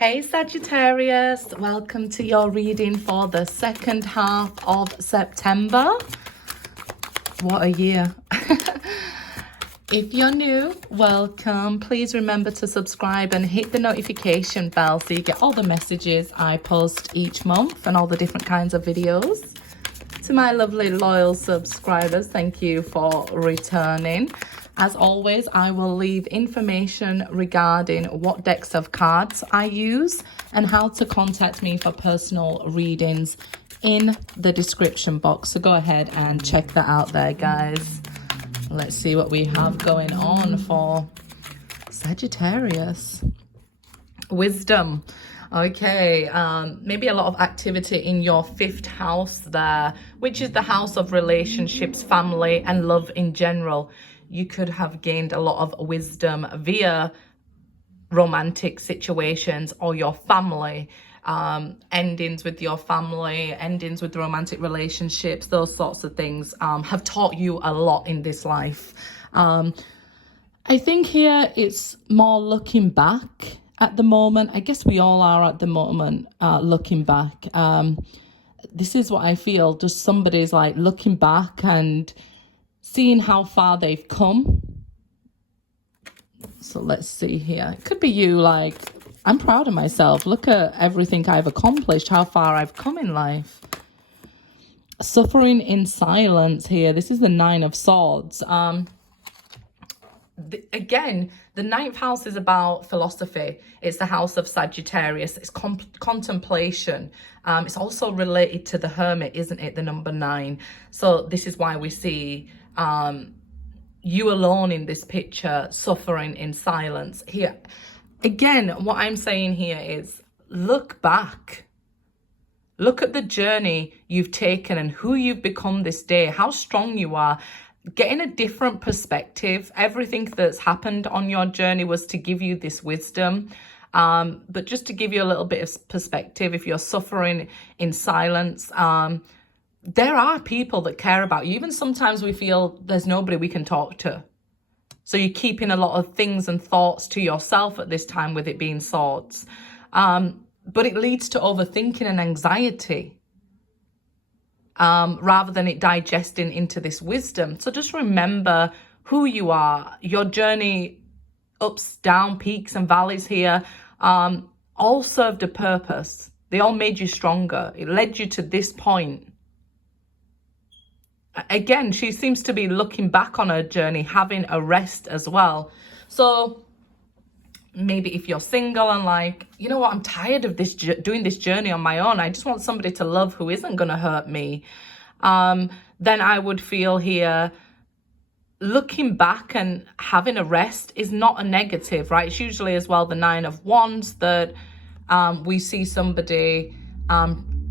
Hey Sagittarius, welcome to your reading for the second half of September. What a year. If you're new, welcome. Please remember to subscribe and hit the notification bell so you get all the messages I post each month and all the different kinds of videos. To my lovely loyal subscribers, thank you for returning. As always, I will leave information regarding what decks of cards I use and how to contact me for personal readings in the description box. So go ahead and check that out there, guys. Let's see what we have going on for Sagittarius. Wisdom. Okay, maybe a lot of activity in your fifth house there, which is the house of relationships, family, and love in general. You could have gained a lot of wisdom via romantic situations or your family, endings with your family, endings with romantic relationships, those sorts of things have taught you a lot in this life. I think here it's more looking back at the moment. I guess we all are at the moment, looking back. This is what I feel. Just somebody's like looking back and seeing how far they've come. So let's see here. It could be you, like, I'm proud of myself. Look at everything I've accomplished, how far I've come in life. Suffering in silence here. This is the Nine of Swords. Again, the ninth house is about philosophy. It's the house of Sagittarius. It's contemplation. It's also related to the hermit, isn't it? The number 9. So this is why we see you alone in this picture, suffering in silence. Here, again, what I'm saying here is look back. Look at the journey you've taken and who you've become this day, how strong you are. Getting a different perspective. Everything that's happened on your journey was to give you this wisdom. But just to give you a little bit of perspective, if you're suffering in silence, there are people that care about you. Even sometimes we feel there's nobody we can talk to. So you're keeping a lot of things and thoughts to yourself at this time with it being swords. But it leads to overthinking and anxiety. Rather than it digesting into this wisdom. So just remember who you are. Your journey, ups, down, peaks and valleys here, all served a purpose. They all made you stronger. It led you to this point. Again, she seems to be looking back on her journey, having a rest as well. So maybe if you're single and like, you know what, I'm tired of this doing this journey on my own. I just want somebody to love who isn't going to hurt me. Then I would feel here, looking back and having a rest is not a negative, right? It's usually as well the 9 of Wands that we see somebody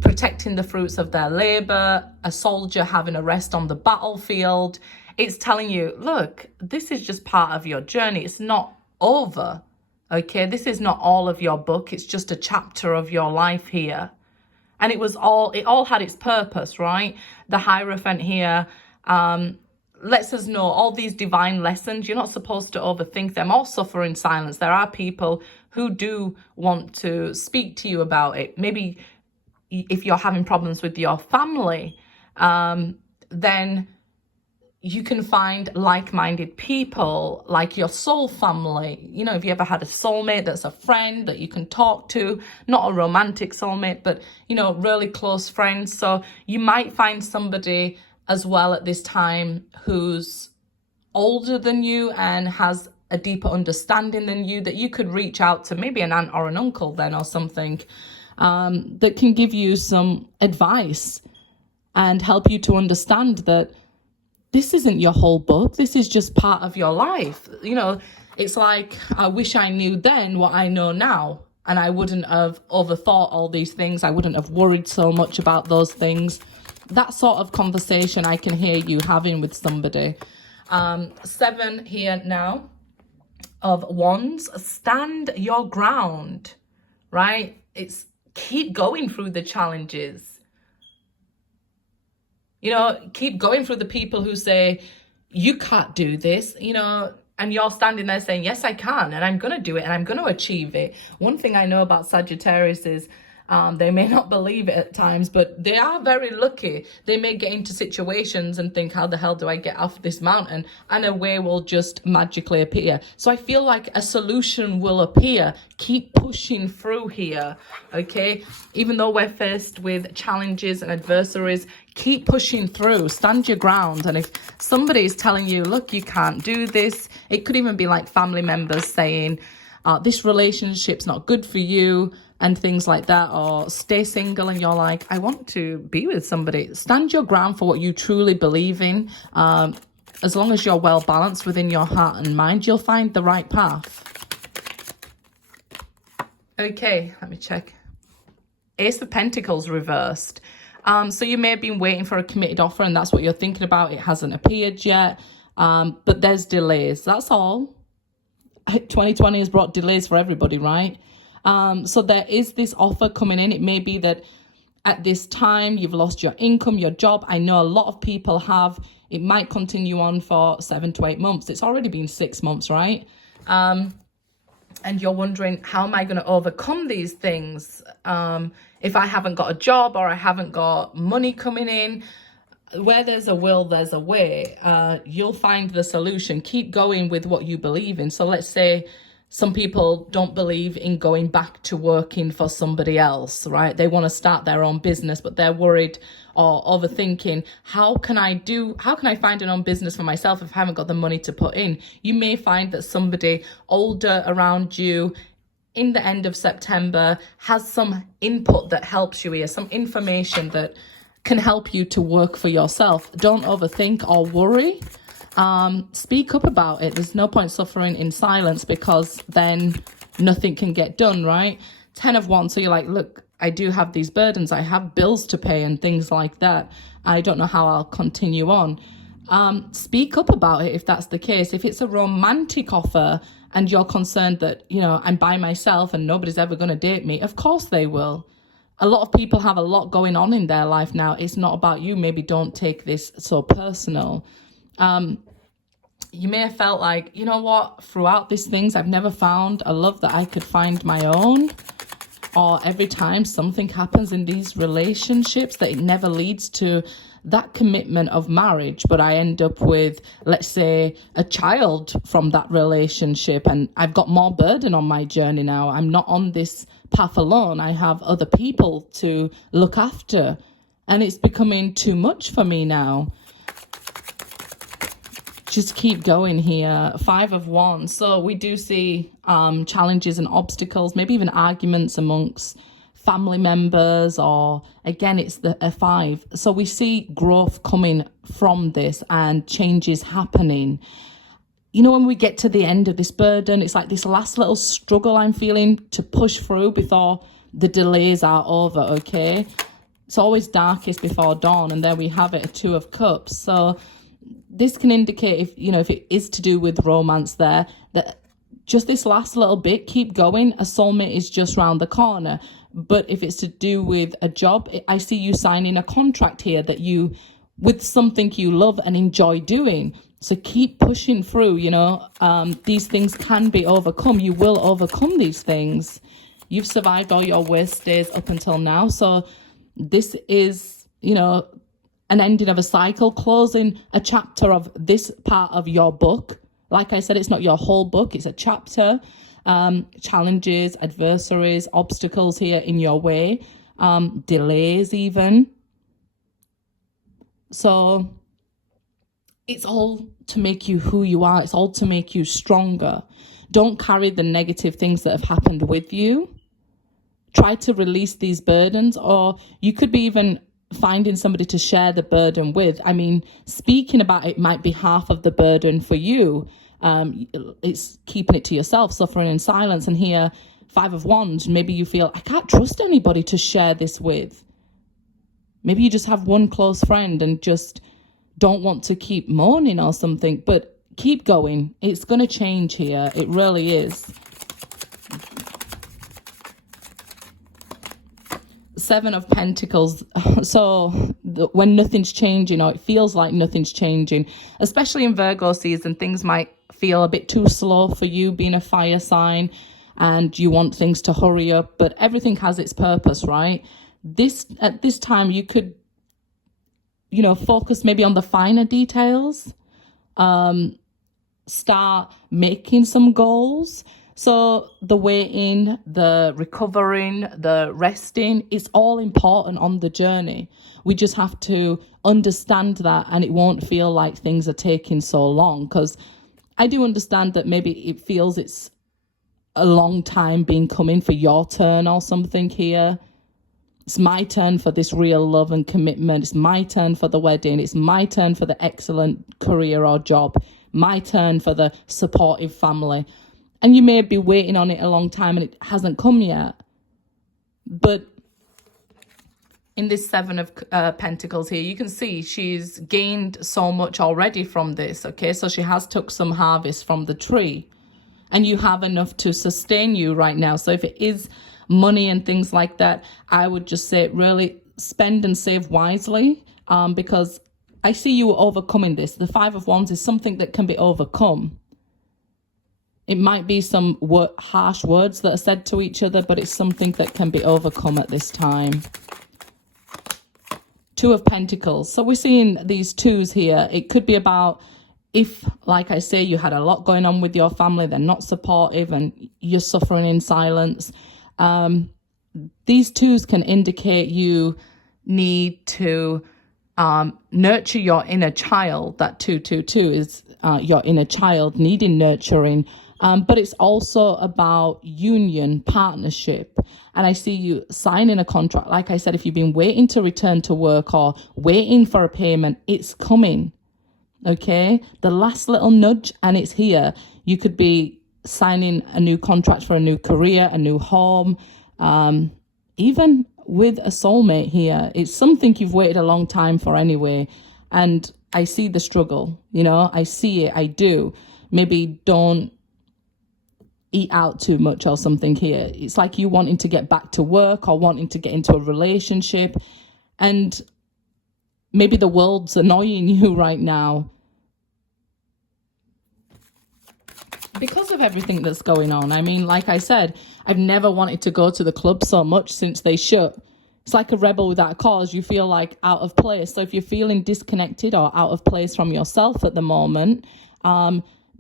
protecting the fruits of their labor, a soldier having a rest on the battlefield. It's telling you, look, this is just part of your journey. It's not over. Okay, this is not all of your book. It's just a chapter of your life here. And it all had its purpose, right? The Hierophant here lets us know all these divine lessons. You're not supposed to overthink them. All suffer in silence. There are people who do want to speak to you about it. Maybe if you're having problems with your family, then you can find like-minded people, like your soul family. You know, if you ever had a soulmate that's a friend that you can talk to, not a romantic soulmate, but, you know, really close friends. So you might find somebody as well at this time who's older than you and has a deeper understanding than you, that you could reach out to, maybe an aunt or an uncle then or something, that can give you some advice and help you to understand that this isn't your whole book. This is just part of your life. You know, it's like, I wish I knew then what I know now. And I wouldn't have overthought all these things. I wouldn't have worried so much about those things. That sort of conversation I can hear you having with somebody. 7 here now of Wands. Stand your ground, right? It's keep going through the challenges. You know, keep going through the people who say, you can't do this. You know, And you're standing there saying, yes, I can, and I'm going to do it, and I'm going to achieve it. One thing I know about Sagittarius is they may not believe it at times, but they are very lucky. They may get into situations and think, how the hell do I get off this mountain? And a way will just magically appear. So I feel like a solution will appear. Keep pushing through here, okay? Even though we're faced with challenges and adversaries, keep pushing through, stand your ground. And if somebody is telling you, look, you can't do this, it could even be like family members saying, this relationship's not good for you, and things like that, or stay single and you're like, I want to be with somebody. Stand your ground for what you truly believe in. As long as you're well balanced within your heart and mind, you'll find the right path. Okay, let me check. Ace of Pentacles reversed. So you may have been waiting for a committed offer and that's what you're thinking about. It hasn't appeared yet, but there's delays. That's all. 2020 has brought delays for everybody, right? So there is this offer coming in. It may be that at this time you've lost your income, your job. I know a lot of people have. It might continue on for 7 to 8 months. It's already been 6 months, right? And you're wondering, how am I going to overcome these things? If I haven't got a job or I haven't got money coming in, where there's a will, there's a way. You'll find the solution. Keep going with what you believe in. So let's say some people don't believe in going back to working for somebody else, right? They want to start their own business, but they're worried or overthinking, how can I find an own business for myself if I haven't got the money to put in? You may find that somebody older around you in the end of September has some input that helps you here, some information that can help you to work for yourself. Don't overthink or worry. Speak up about it. There's no point suffering in silence, because then nothing can get done, right? 10 of Wands. So you're like, look, I do have these burdens. I have bills to pay and things like that. I don't know how I'll continue on. Speak up about it if that's the case. If it's a romantic offer and you're concerned that, you know, I'm by myself and nobody's ever going to date me, of course they will. A lot of people have a lot going on in their life now. It's not about you. Maybe don't take this so personal. You may have felt like, you know what, throughout these things, I've never found a love that I could find my own. Or every time something happens in these relationships, that it never leads to that commitment of marriage, but I end up with, let's say, a child from that relationship, and I've got more burden on my journey now. I'm not on this path alone. I have other people to look after, and it's becoming too much for me now. Just keep going here. 5 of Wands. So we do see challenges and obstacles, maybe even arguments amongst family members, or again, it's the a5. So we see growth coming from this and changes happening. You know, when we get to the end of this burden, it's like this last little struggle I'm feeling to push through before the delays are over, okay? It's always darkest before dawn, and there we have it, a 2 of Cups. So this can indicate, if you know, if it is to do with romance there, that just this last little bit, keep going. A soulmate is just round the corner. But if it's to do with a job, I see you signing a contract here that you, with something you love and enjoy doing. So keep pushing through, you know. These things can be overcome. You will overcome these things. You've survived all your worst days up until now. So this is, you know, an ending of a cycle, closing a chapter of this part of your book. Like I said, it's not your whole book, it's a chapter. Challenges, adversaries, obstacles here in your way, delays even. So it's all to make you who you are. It's all to make you stronger. Don't carry the negative things that have happened with you. Try to release these burdens, or you could be even finding somebody to share the burden with. I mean, speaking about it might be half of the burden for you. It's keeping it to yourself, suffering in silence. And here, 5 of Wands, maybe you feel, I can't trust anybody to share this with. Maybe you just have one close friend and just don't want to keep mourning or something, but keep going. It's going to change here. It really is. 7 of Pentacles. So when nothing's changing, or it feels like nothing's changing, especially in Virgo season, things might feel a bit too slow for you being a fire sign, and you want things to hurry up, but everything has its purpose, right? At this time, you could, you know, focus maybe on the finer details, start making some goals. So the waiting, the recovering, the resting, it's all important on the journey. We just have to understand that, and it won't feel like things are taking so long, because I do understand that maybe it feels it's a long time being coming for your turn or something here. It's my turn for this real love and commitment. It's my turn for the wedding. It's my turn for the excellent career or job. My turn for the supportive family. And you may be waiting on it a long time and it hasn't come yet. But in this Seven of Pentacles here, you can see she's gained so much already from this, okay? So she has took some harvest from the tree. And you have enough to sustain you right now. So if it is money and things like that, I would just say really spend and save wisely, because I see you overcoming this. The Five of Wands is something that can be overcome. It might be some harsh words that are said to each other, but it's something that can be overcome at this time. Two of Pentacles. So we're seeing these twos here. It could be about if, like I say, you had a lot going on with your family, they're not supportive and you're suffering in silence. These twos can indicate you need to nurture your inner child. That 222 is your inner child needing nurturing. But it's also about union, partnership. And I see you signing a contract. Like I said, if you've been waiting to return to work or waiting for a payment, it's coming. Okay, the last little nudge and it's here. You could be signing a new contract for a new career, a new home, even with a soulmate here. It's something you've waited a long time for anyway. And I see the struggle, you know, I see it, I do. Maybe don't eat out too much or something here. It's like you wanting to get back to work or wanting to get into a relationship, and maybe the world's annoying you right now because of everything that's going on. I mean, like I said, I've never wanted to go to the club so much since they shut. It's like a rebel without a cause. You feel like out of place. So if you're feeling disconnected or out of place from yourself at the moment,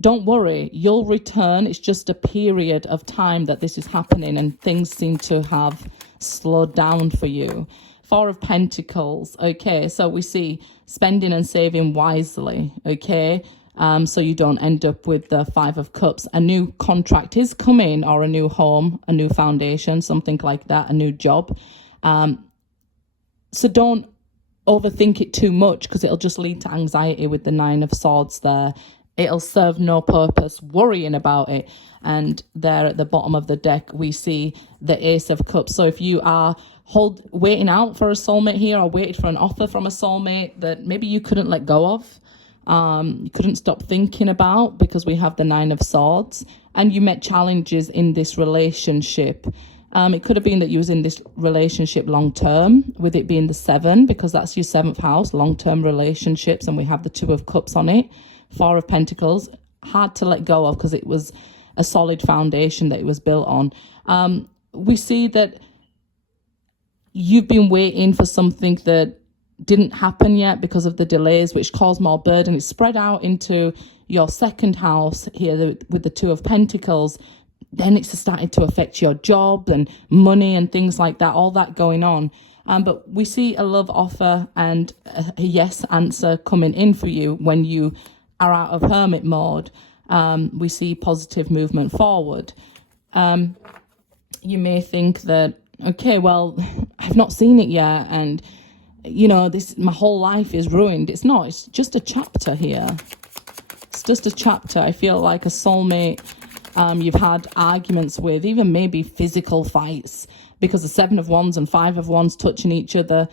don't worry, you'll return. It's just a period of time that this is happening, and things seem to have slowed down for you. Four of Pentacles. Okay, so we see spending and saving wisely. Okay, so you don't end up with the Five of Cups. A new contract is coming, or a new home, a new foundation, something like that, a new job. So don't overthink it too much, because it'll just lead to anxiety with the Nine of Swords there. It'll serve no purpose worrying about it. And there at the bottom of the deck, we see the Ace of Cups. So if you are waiting out for a soulmate here, or waited for an offer from a soulmate that maybe you couldn't let go of, you couldn't stop thinking about, because we have the Nine of Swords, and you met challenges in this relationship. It could have been that you was in this relationship long term, with it being the 7, because that's your 7th house, long-term relationships, and we have the Two of Cups on it. Four of Pentacles, hard to let go of, because it was a solid foundation that it was built on. We see that you've been waiting for something that didn't happen yet because of the delays, which caused more burden. It's spread out into your 2nd house here with the Two of Pentacles. Then it's started to affect your job and money and things like that, all that going on. But we see a love offer and a yes answer coming in for you when you are out of hermit mode. We see positive movement forward. You may think that, okay, well, I've not seen it yet, and you know, my whole life is ruined. It's not. It's just a chapter here. It's just a chapter. I feel like a soulmate you've had arguments with, even maybe physical fights, because the 7 of Wands and 5 of Wands touching each other,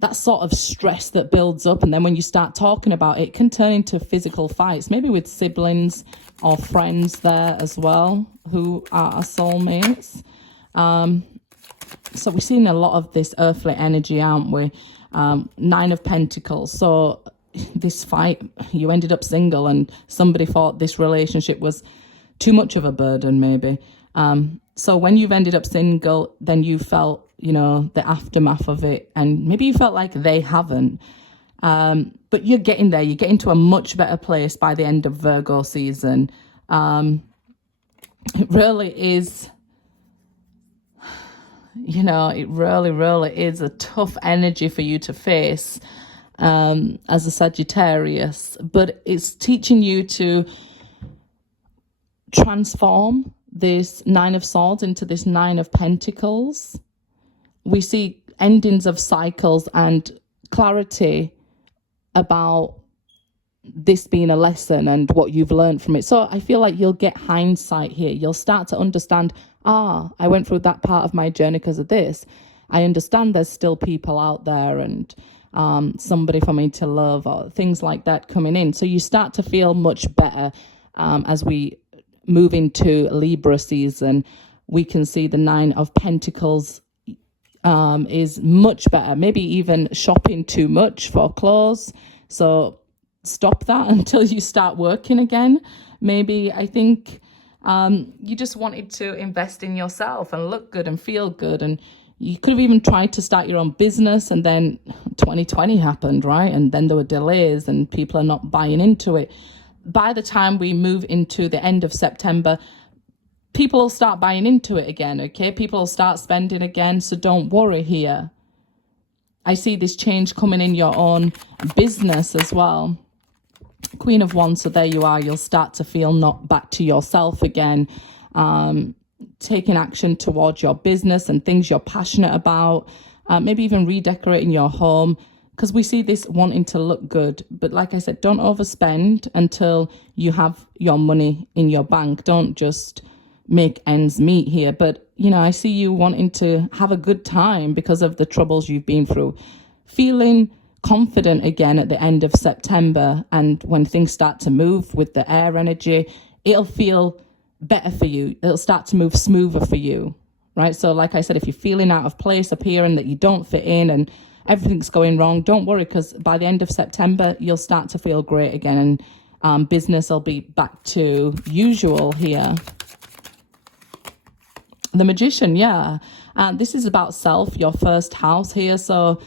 that sort of stress that builds up, and then when you start talking about it, it can turn into physical fights, maybe with siblings or friends there as well who are soulmates. So we're seeing a lot of this earthly energy, aren't we? 9 of Pentacles. So this fight, you ended up single, and somebody thought this relationship was too much of a burden, maybe. So when you've ended up single, then you felt, you know, the aftermath of it, and maybe you felt like they haven't. But you're getting there. You're getting to a much better place by the end of Virgo season. It really is, you know, it really, really is a tough energy for you to face as a Sagittarius. But it's teaching you to transform this Nine of Swords into this Nine of Pentacles. We see endings of cycles and clarity about this being a lesson and what you've learned from it. So I feel like you'll get hindsight here. You'll start to understand, I went through that part of my journey because of this. I understand there's still people out there, and somebody for me to love, or things like that coming in. So you start to feel much better as we move into Libra season. We can see the Nine of Pentacles is much better. Maybe even shopping too much for clothes. So stop that until you start working again. Maybe, I think you just wanted to invest in yourself and look good and feel good. And you could have even tried to start your own business, and then 2020 happened, right? And then there were delays and people are not buying into it. By the time we move into the end of September, people will start buying into it again, okay? People will start spending again, so don't worry here. I see this change coming in your own business as well. Queen of Wands, so there you are. You'll start to feel not back to yourself again, taking action towards your business and things you're passionate about, maybe even redecorating your home, because we see this wanting to look good. But like I said, don't overspend until you have your money in your bank. Don't just make ends meet here. But, you know, I see you wanting to have a good time because of the troubles you've been through. Feeling confident again at the end of September, and when things start to move with the air energy, it'll feel better for you. It'll start to move smoother for you, right? So like I said, if you're feeling out of place, appearing that you don't fit in and everything's going wrong, don't worry, because by the end of September, you'll start to feel great again, and business will be back to usual here. The Magician, yeah. This is about self, your first house here. So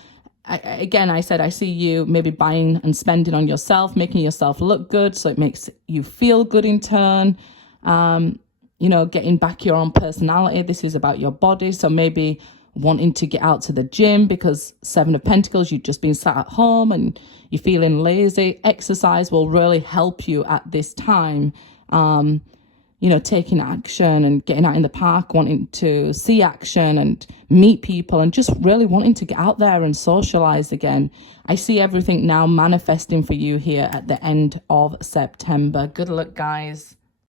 again, I said I see you maybe buying and spending on yourself, making yourself look good, so it makes you feel good in turn. You know, getting back your own personality. This is about your body, so maybe wanting to get out to the gym because Seven of Pentacles, you've just been sat at home and you're feeling lazy. Exercise will really help you at this time. You know, taking action and getting out in the park, wanting to see action and meet people, and just really wanting to get out there and socialize again. I see everything now manifesting for you here at the end of September. Good luck, guys.